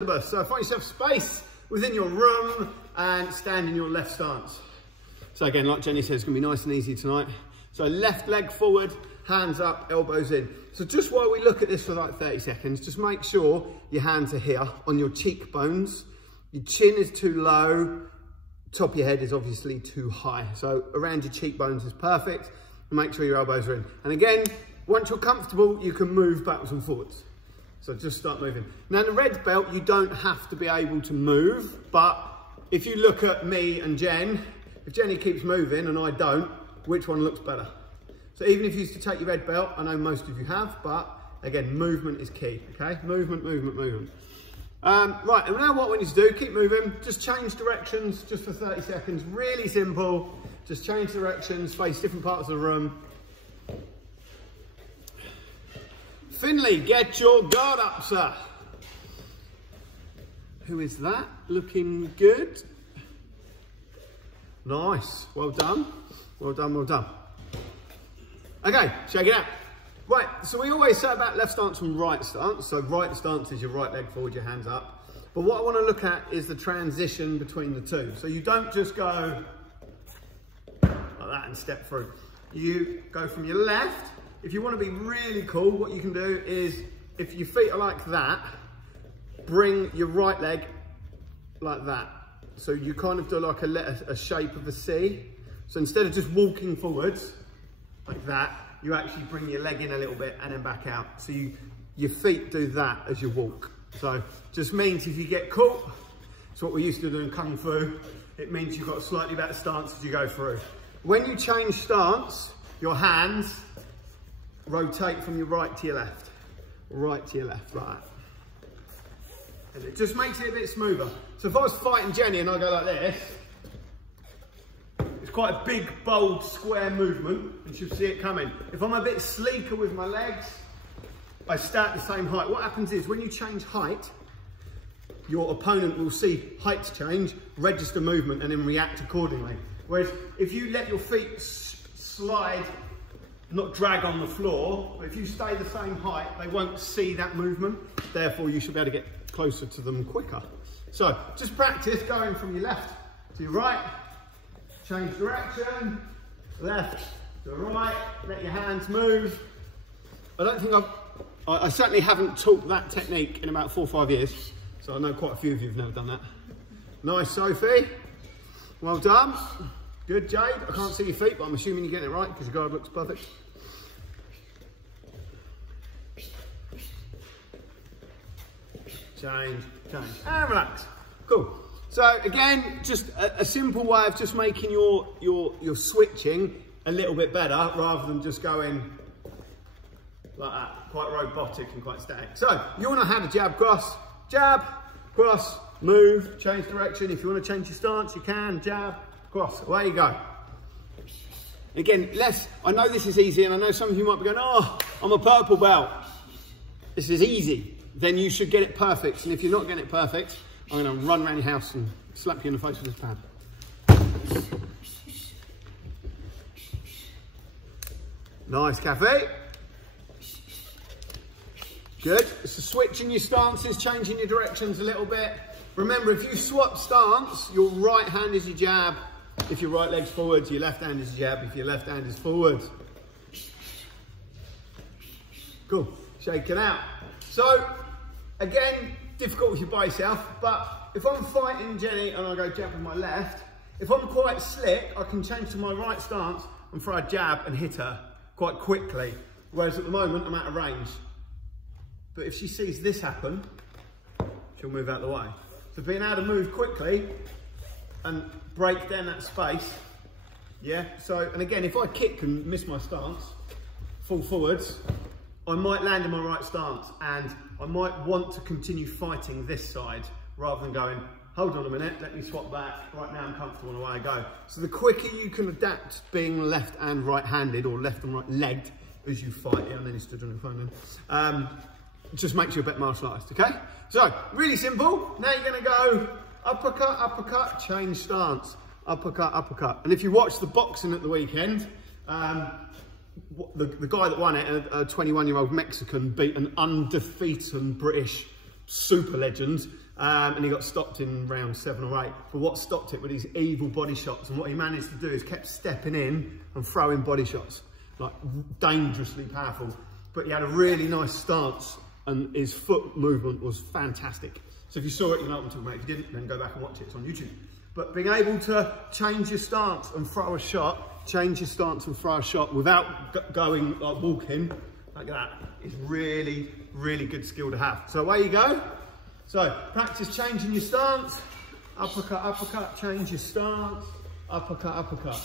So find yourself space within your room and stand in your left stance. So again, like Jenny says, it's going to be nice and easy tonight. So left leg forward, hands up, elbows in. So just while we look at this for like 30 seconds, just make sure your hands are here on your cheekbones. Your chin is too low, top of your head is obviously too high. So around your cheekbones is perfect. Make sure your elbows are in. And again, once you're comfortable, you can move backwards and forwards. So just start moving. Now in the red belt, you don't have to be able to move, but if you look at me and Jen, if Jenny keeps moving and I don't, which one looks better? So even if you used to take your red belt, I know most of you have, but again, movement is key, okay? Movement, movement, movement. Right, and now what I want you to do, keep moving, just change directions just for 30 seconds, really simple. Just change directions, face different parts of the room. Finley, get your guard up, sir. Who is that? Looking good. Nice, well done. Well done, well done. Okay, shake it out. Right, so we always say about left stance and right stance. So right stance is your right leg forward, your hands up. But what I want to look at is the transition between the two. So you don't just go like that and step through. You go from your left. If you want to be really cool, what you can do is, if your feet are like that, bring your right leg like that. So you kind of do like a shape of a C. So instead of just walking forwards like that, you actually bring your leg in a little bit and then back out. So your feet do that as you walk. So just means if you get caught, it's what we used to do in Kung Fu, it means you've got a slightly better stance as you go through. When you change stance, your hands rotate from your right to your left. Right to your left, like that. And it just makes it a bit smoother. So if I was fighting Jenny and I go like this, it's quite a big, bold, square movement, and she'll see it coming. If I'm a bit sleeker with my legs, I stay at the same height. What happens is when you change height, your opponent will see height change, register movement, and then react accordingly. Whereas if you let your feet slide, not drag on the floor, but if you stay the same height, they won't see that movement. Therefore, you should be able to get closer to them quicker. So just practice going from your left to your right, change direction, left to right, let your hands move. I don't think I certainly haven't taught that technique in about 4 or 5 years. So I know quite a few of you have never done that. Nice, Sophie. Well done. Good, Jade. I can't see your feet, but I'm assuming you're getting it right because your guard looks perfect. Change, change, and relax. Cool. So again, just a simple way of just making your switching a little bit better rather than just going like that, quite robotic and quite static. So you want to have a jab, cross, move, change direction. If you want to change your stance, you can, jab, cross, away you go. Again, I know this is easy and I know some of you might be going, oh, I'm a purple belt. This is easy. Then you should get it perfect. And if you're not getting it perfect, I'm going to run around your house and slap you in the face with this pad. Nice, Cafe. Good. So switching your stances, changing your directions a little bit. Remember, if you swap stance, your right hand is your jab. If your right leg's forward, your left hand is your jab. If your left hand is forward. Cool. Shake it out. So, again, difficult if you're by yourself, but if I'm fighting Jenny and I go jab with my left, if I'm quite slick, I can change to my right stance and throw a jab and hit her quite quickly. Whereas at the moment, I'm out of range. But if she sees this happen, she'll move out of the way. So being able to move quickly and break down that space, yeah? So, and again, if I kick and miss my stance, fall forwards, I might land in my right stance and I might want to continue fighting this side rather than going, hold on a minute, let me swap back, right now I'm comfortable and away I go. So the quicker you can adapt being left and right-handed or left and right-legged as you fight, and then you stood on your phone then, it just makes you a better martial artist, okay? So, really simple. Now you're gonna go uppercut, uppercut, change stance, uppercut, uppercut. And if you watch the boxing at the weekend, the guy that won it, a 21-year-old Mexican, beat an undefeated British super legend and he got stopped in round 7 or 8. But what stopped it were these evil body shots, and what he managed to do is kept stepping in and throwing body shots, like dangerously powerful. But he had a really nice stance, and his foot movement was fantastic. So if you saw it, you know what I'm talking about. If you didn't, then go back and watch it. It's on YouTube. But being able to change your stance and throw a shot, change your stance and throw a shot without going like walking like that is really, really good skill to have. So away you go. So practice changing your stance. Uppercut, uppercut, change your stance. Uppercut, uppercut.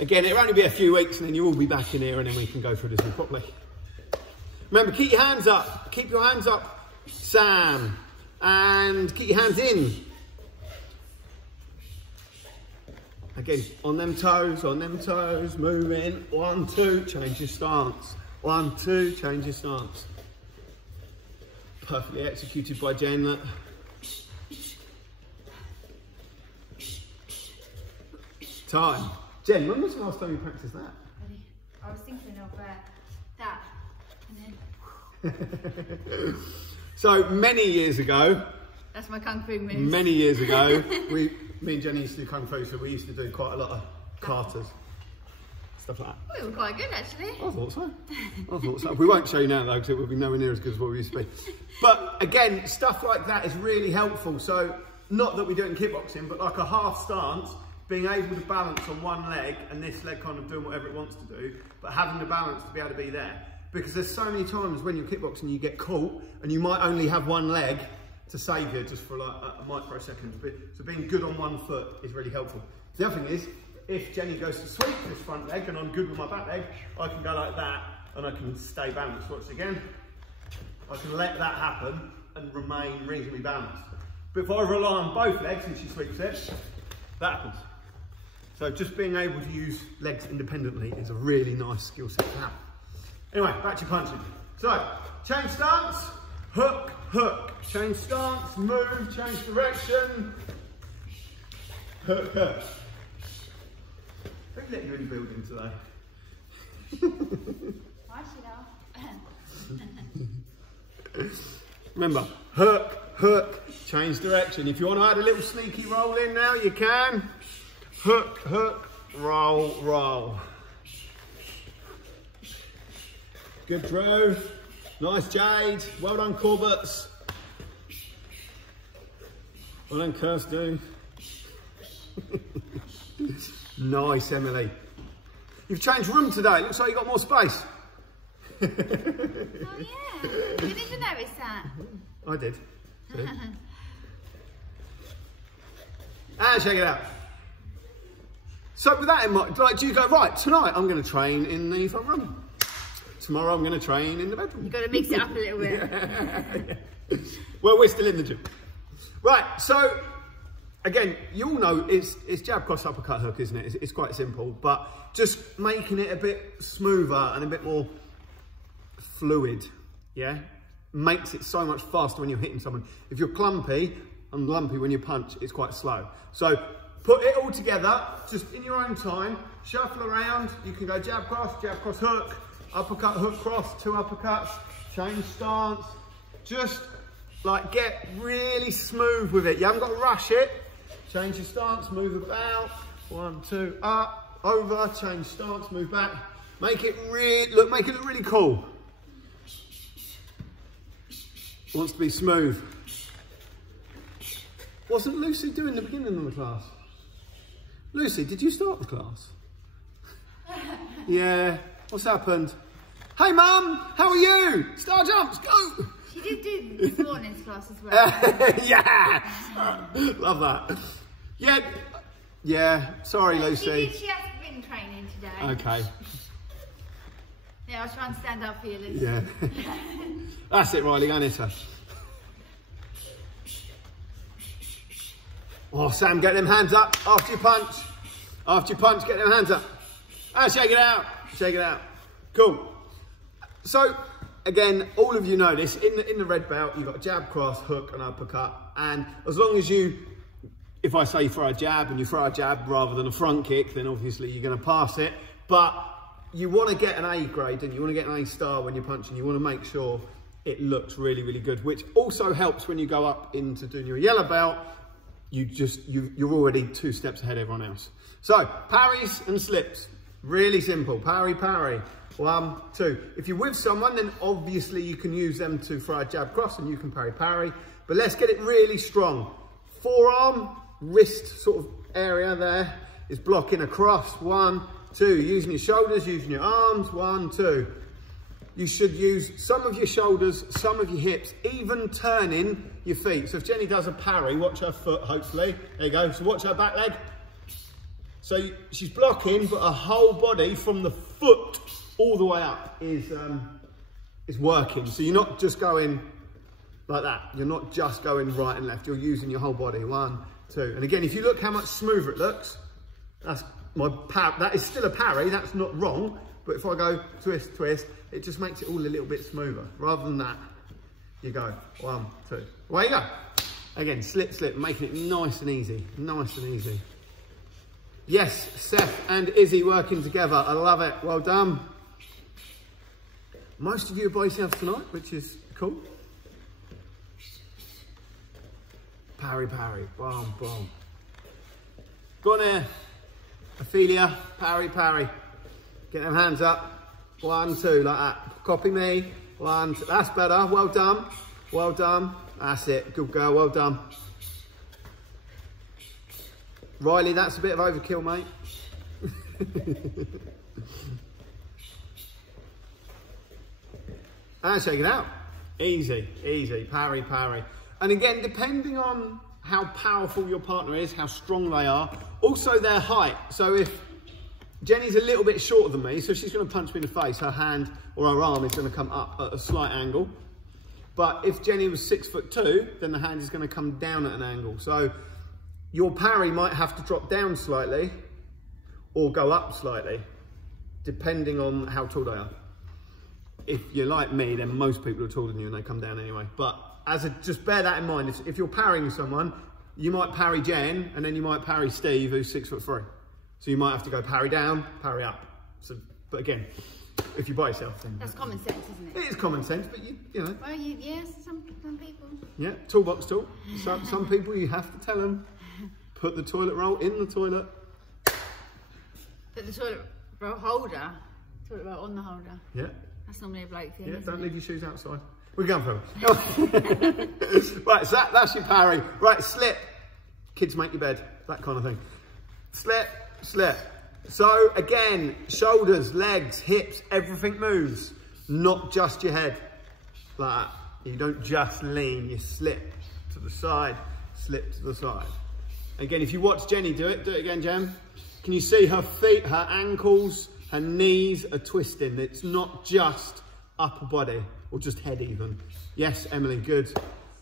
Again, it'll only be a few weeks and then you'll all be back in here and then we can go through this one properly. Remember, keep your hands up. Keep your hands up, Sam. And keep your hands in. Again, on them toes, moving. 1, 2, change your stance. 1, 2, change your stance. Perfectly executed by Jen. Time. Jen, when was the last time you practiced that? I was thinking of that. And then... So many years ago. That's my kung fu moves. Many years ago, me and Jenny used to do kung fu, so we used to do quite a lot of katas, stuff like that. We were quite good, actually. I thought so. I thought so. We won't show you now though, because it will be nowhere near as good as what we used to be. But again, stuff like that is really helpful. So not that we do it in kickboxing, but like a half stance, being able to balance on one leg and this leg kind of doing whatever it wants to do, but having the balance to be able to be there. Because there's so many times when you're kickboxing, you get caught and you might only have one leg to save you just for like a microsecond. So being good on one foot is really helpful. The other thing is, if Jenny goes to sweep this front leg and I'm good with my back leg, I can go like that and I can stay balanced. Watch again. I can let that happen and remain reasonably balanced. But if I rely on both legs and she sweeps it, that happens. So just being able to use legs independently is a really nice skill set to have. Anyway, back to your punching. So, change stance, hook, hook. Change stance, move, change direction. Hook, hook. Who let you in the building today? Why should I? Remember, hook, hook, change direction. If you want to add a little sneaky roll in now, you can. Hook, hook, roll, roll. Good, Drew. Nice, Jade. Well done, Corbett's. Well done, Kirsty. Nice, Emily. You've changed room today. Looks like you've got more space. Oh, yeah. Didn't even notice that. I did. And shake it out. So with that in mind, like, do you go, right, tonight I'm going to train in the front room. Tomorrow I'm going to train in the bedroom. You've got to mix it up a little bit. Yeah. Well, we're still in the gym. Right, so again, you all know it's jab, cross, uppercut, hook, isn't it? It's quite simple, but just making it a bit smoother and a bit more fluid, yeah? Makes it so much faster when you're hitting someone. If you're clumpy and lumpy when you punch, it's quite slow. So put it all together, just in your own time, shuffle around. You can go jab, cross, hook, uppercut, hook, cross, 2 uppercuts, change stance. Just like get really smooth with it. You haven't got to rush it. Change your stance, move about. 1, 2, up, over, change stance, move back. Make it make it look really cool. Wants to be smooth. Wasn't Lucy doing the beginning of the class? Lucy, did you start the class? Yeah. What's happened? Hey, Mum, how are you? Star jumps, go! She did do this morning's class as well. Yeah! Love that. Yeah. Yeah. Sorry, Lucy. She has been training today. Okay. Yeah, I was trying to stand up for you, Lucy. Yeah. That's it, Riley. Go and hit her. Oh, Sam, get them hands up after you punch. After you punch, get them hands up. And shake it out. Shake it out. Cool. So, again, all of you know this. In the red belt, you've got jab, cross, hook, and uppercut. And as long as you, if I say throw a jab and you throw a jab rather than a front kick, then obviously you're going to pass it. But you want to get an A grade and you want to get an A star when you're punching. You want to make sure it looks really, really good, which also helps when you go up into doing your yellow belt. You're already 2 steps ahead of everyone else. So parries and slips, really simple. Parry, parry. 1, 2. If you're with someone, then obviously you can use them to throw a jab cross and you can parry, parry. But let's get it really strong. Forearm, wrist sort of area there is blocking across. 1, 2. Using your shoulders, using your arms. 1, 2. You should use some of your shoulders, some of your hips, even turning your feet. So if Jenny does a parry, watch her foot, hopefully. There you go. So watch her back leg. So she's blocking, but her whole body from the foot all the way up is working. So you're not just going like that. You're not just going right and left. You're using your whole body. 1, 2. And again, if you look how much smoother it looks, that is still a parry. That's not wrong. But if I go twist, twist, it just makes it all a little bit smoother. Rather than that, you go 1, 2. Away you go. Again, slip, slip, making it nice and easy. Nice and easy. Yes, Seth and Izzy working together. I love it. Well done. Most of you are by yourself tonight, which is cool. Parry, parry. Boom, boom. Go on here. Ophelia. Parry, parry. Get them hands up. 1, 2, like that. Copy me. 1, 2. That's better. Well done. Well done. That's it. Good girl. Well done. Riley, that's a bit of overkill, mate. And shake it out. Easy, easy. Parry, parry. And again, depending on how powerful your partner is, how strong they are, also their height. So if Jenny's a little bit shorter than me, so she's going to punch me in the face, her hand or her arm is going to come up at a slight angle. But if Jenny was 6'2", then the hand is going to come down at an angle. So your parry might have to drop down slightly or go up slightly, depending on how tall they are. If you're like me, then most people are taller than you and they come down anyway. But just bear that in mind. If you're parrying someone, you might parry Jen and then you might parry Steve, who's 6'3". So you might have to go parry down, parry up. So, but again, if you're by yourself, then that's common sense, isn't it? It is common sense, but you know. Well, yes, some people. Yeah, toolbox tool. Some people you have to tell them, put the toilet roll in the toilet. Put the toilet roll holder, toilet roll on the holder. Yeah. That's normally a bloke thing. Yeah, don't leave your shoes outside. We're going for them. Right, so that's your parry. Right, slip. Kids make your bed, that kind of thing. Slip, slip. So again, shoulders, legs, hips, everything moves. Not just your head. Like that. You don't just lean, you slip to the side, slip to the side. Again, if you watch Jenny do it again, Jem. Can you see her feet, her ankles, her knees are twisting? It's not just upper body or just head even. Yes, Emily, good.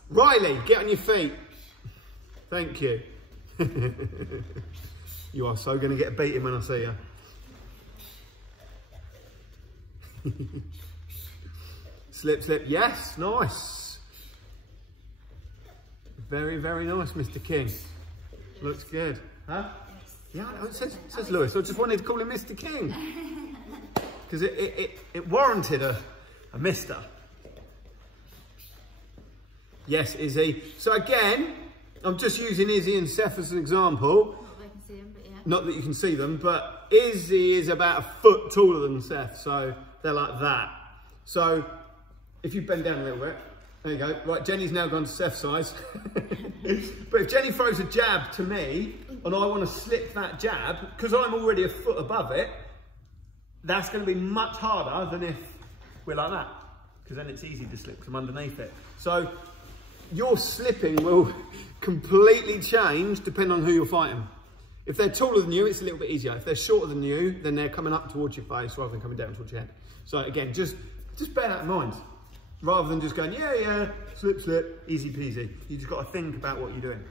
Riley, get on your feet. Thank you. You are so going to get a beating when I see you. Slip, slip. Yes, nice. Very, very nice, Mr. King. Looks good. Huh? Yeah, it says Lewis. I just wanted to call him Mr. King. Because it warranted a mister. Yes, Izzy. So again, I'm just using Izzy and Seth as an example. Not that I can see them, but yeah. Not that you can see them, but Izzy is about a foot taller than Seth. So they're like that. So if you bend down a little bit, there you go. Right, Jenny's now gone to Seth's size. But if Jenny throws a jab to me and I want to slip that jab, because I'm already a foot above it, that's going to be much harder than if we're like that. Because then it's easy to slip from underneath it. So your slipping will completely change depending on who you're fighting. If they're taller than you, it's a little bit easier. If they're shorter than you, then they're coming up towards your face rather than coming down towards your head. So again, just bear that in mind. Rather than just going, yeah, yeah, slip, slip, easy peasy. You just got to think about what you're doing.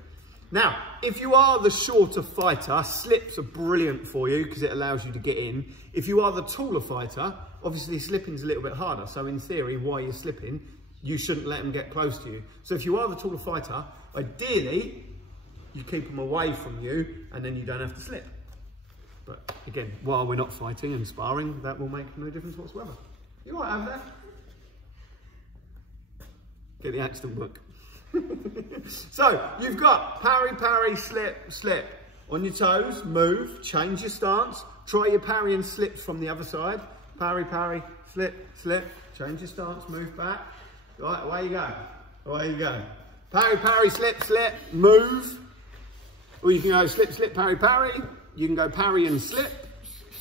Now, if you are the shorter fighter, slips are brilliant for you because it allows you to get in. If you are the taller fighter, obviously slipping's a little bit harder. So in theory, while you're slipping, you shouldn't let them get close to you. So if you are the taller fighter, ideally, you keep them away from you and then you don't have to slip. But again, while we're not fighting and sparring, that will make no difference whatsoever. You all right over there? Get the accident book. So, you've got parry, parry, slip, slip. On your toes, move, change your stance. Try your parry and slip from the other side. Parry, parry, slip, slip. Change your stance, move back. Right, away you go. Away you go. Parry, parry, slip, slip, move. Or you can go slip, slip, parry, parry. You can go parry and slip.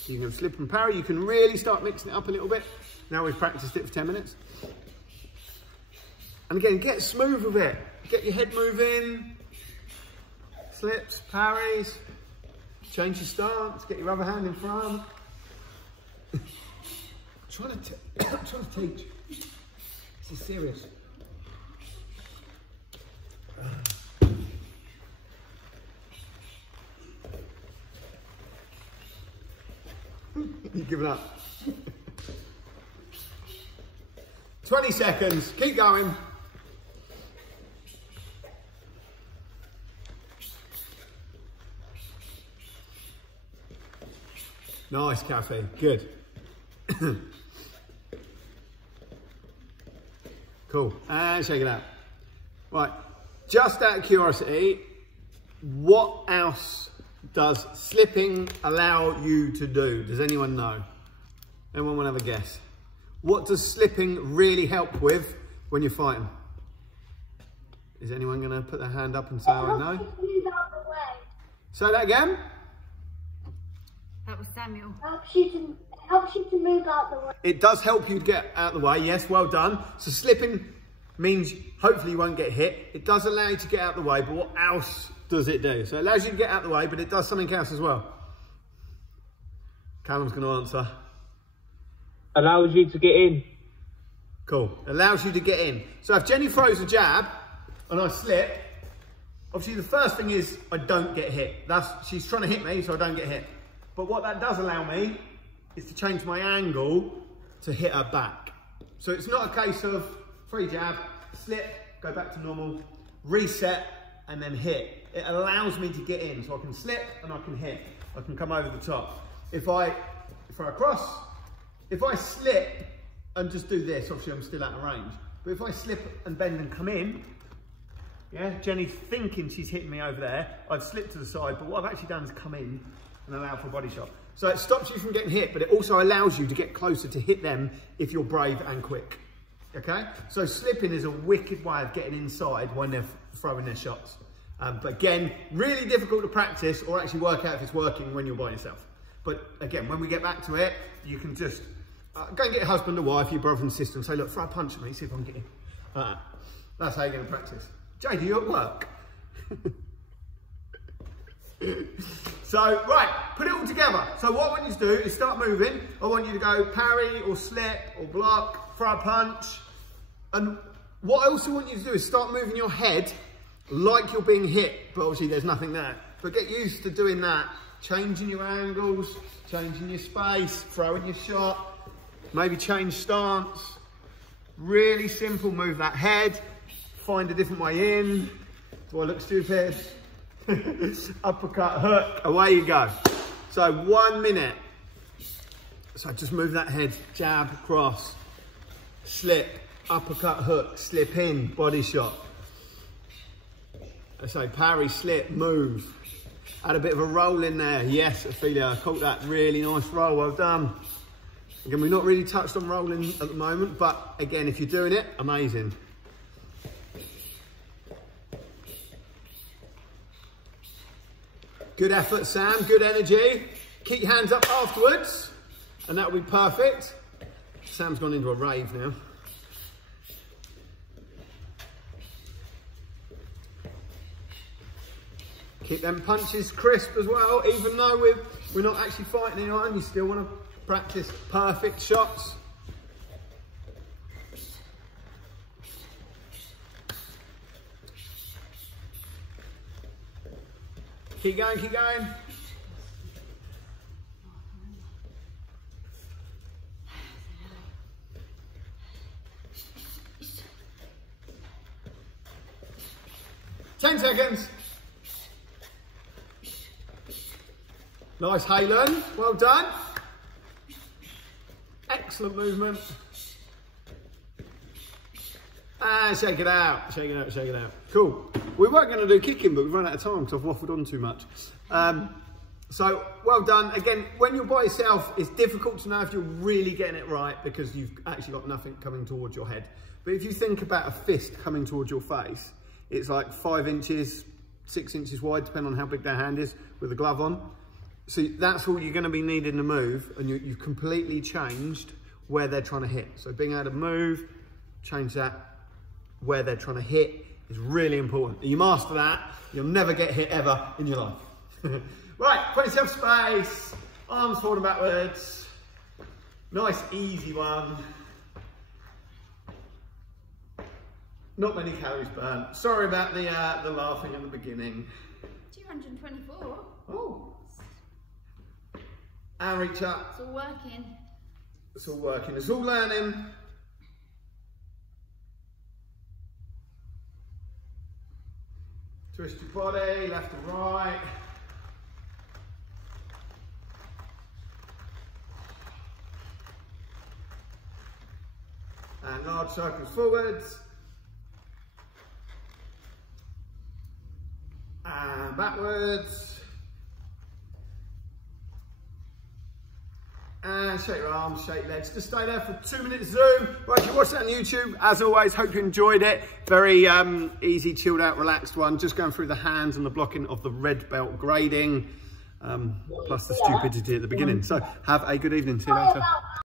You can go slip and parry. You can really start mixing it up a little bit. Now we've practiced it for 10 minutes. And again, get smooth with it. Get your head moving. Slips, parries. Change your stance. Get your other hand in front. I'm trying to teach. This is serious. You're giving up. 20 seconds. Keep going. Nice, Kathy. Good. Cool. And shake it out. Right. Just out of curiosity, what else does slipping allow you to do? Does anyone know? Anyone want to have a guess? What does slipping really help with when you're fighting? Is anyone going to put their hand up and say, I know? Say that again? That was Samuel. Helps you to move out the way. It does help you to get out of the way, yes, well done. So slipping means hopefully you won't get hit. It does allow you to get out of the way, but what else does it do? So it allows you to get out of the way, but it does something else as well. Callum's going to answer. Allows you to get in. Cool. Allows you to get in. So if Jenny throws a jab and I slip, obviously the first thing is I don't get hit. She's trying to hit me, so I don't get hit. But what that does allow me is to change my angle to hit her back. So it's not a case of free jab, slip, go back to normal, reset, and then hit. It allows me to get in, so I can slip and I can hit. I can come over the top. If I cross, if I slip and just do this, obviously I'm still out of range. But if I slip and bend and come in, yeah, Jenny's thinking she's hitting me over there. I've slipped to the side, but what I've actually done is come in and allow for a body shot. So it stops you from getting hit, but it also allows you to get closer to hit them if you're brave and quick. Okay? So slipping is a wicked way of getting inside when they're throwing their shots. But again, really difficult to practice or actually work out if it's working when you're by yourself. But again, when we get back to it, you can just go and get your husband or wife, your brother and sister, and say, look, throw a punch at me, see if I can get in. That's how you're going to practice. Jay, do you at work? So, right, put it all together. So what I want you to do is start moving. I want you to go parry or slip or block, throw a punch. And what I also want you to do is start moving your head like you're being hit, but obviously there's nothing there. But get used to doing that. Changing your angles, changing your space, throwing your shot, maybe change stance. Really simple, move that head, find a different way in. Do I look stupid? Uppercut, hook, away you go. So 1 minute. So just move that head, jab, cross, slip, uppercut, hook, slip in, body shot. So parry, slip, move. Add a bit of a roll in there. Yes, Ophelia, caught that really nice roll, well done. Again, we've not really touched on rolling at the moment, but again, if you're doing it, amazing. Good effort, Sam, good energy. Keep your hands up afterwards, and that'll be perfect. Sam's gone into a rave now. Keep them punches crisp as well, even though we're not actually fighting anyone, you still want to practice perfect shots. Keep going, keep going. Ten seconds. Nice, Halen. Well done. Excellent movement. And shake it out, shake it out, shake it out. Cool. We weren't going to do kicking, but we've run out of time because I've waffled on too much. So, well done. Again, when you're by yourself, it's difficult to know if you're really getting it right because you've actually got nothing coming towards your head. But if you think about a fist coming towards your face, it's like 5 inches, 6 inches wide, depending on how big their hand is with a glove on. So that's all you're going to be needing to move, and you've completely changed where they're trying to hit. So being able to move, change that, where they're trying to hit is really important. If you master that, you'll never get hit ever in your life. Right, put yourself space, arms forward and backwards. Nice, easy one. Not many calories burnt. Sorry about the laughing at the beginning. 224. Oh. And reach up. It's all working. It's all working, it's all learning. Twist your body, left and right. And large circles forwards. And backwards. And shake your arms, shake legs. Just stay there for 2 minutes zoom. Right, if you watch that on YouTube, as always, hope you enjoyed it. Very easy, chilled out, relaxed one. Just going through the hands and the blocking of the red belt grading, plus the stupidity at the beginning. So have a good evening. See you later.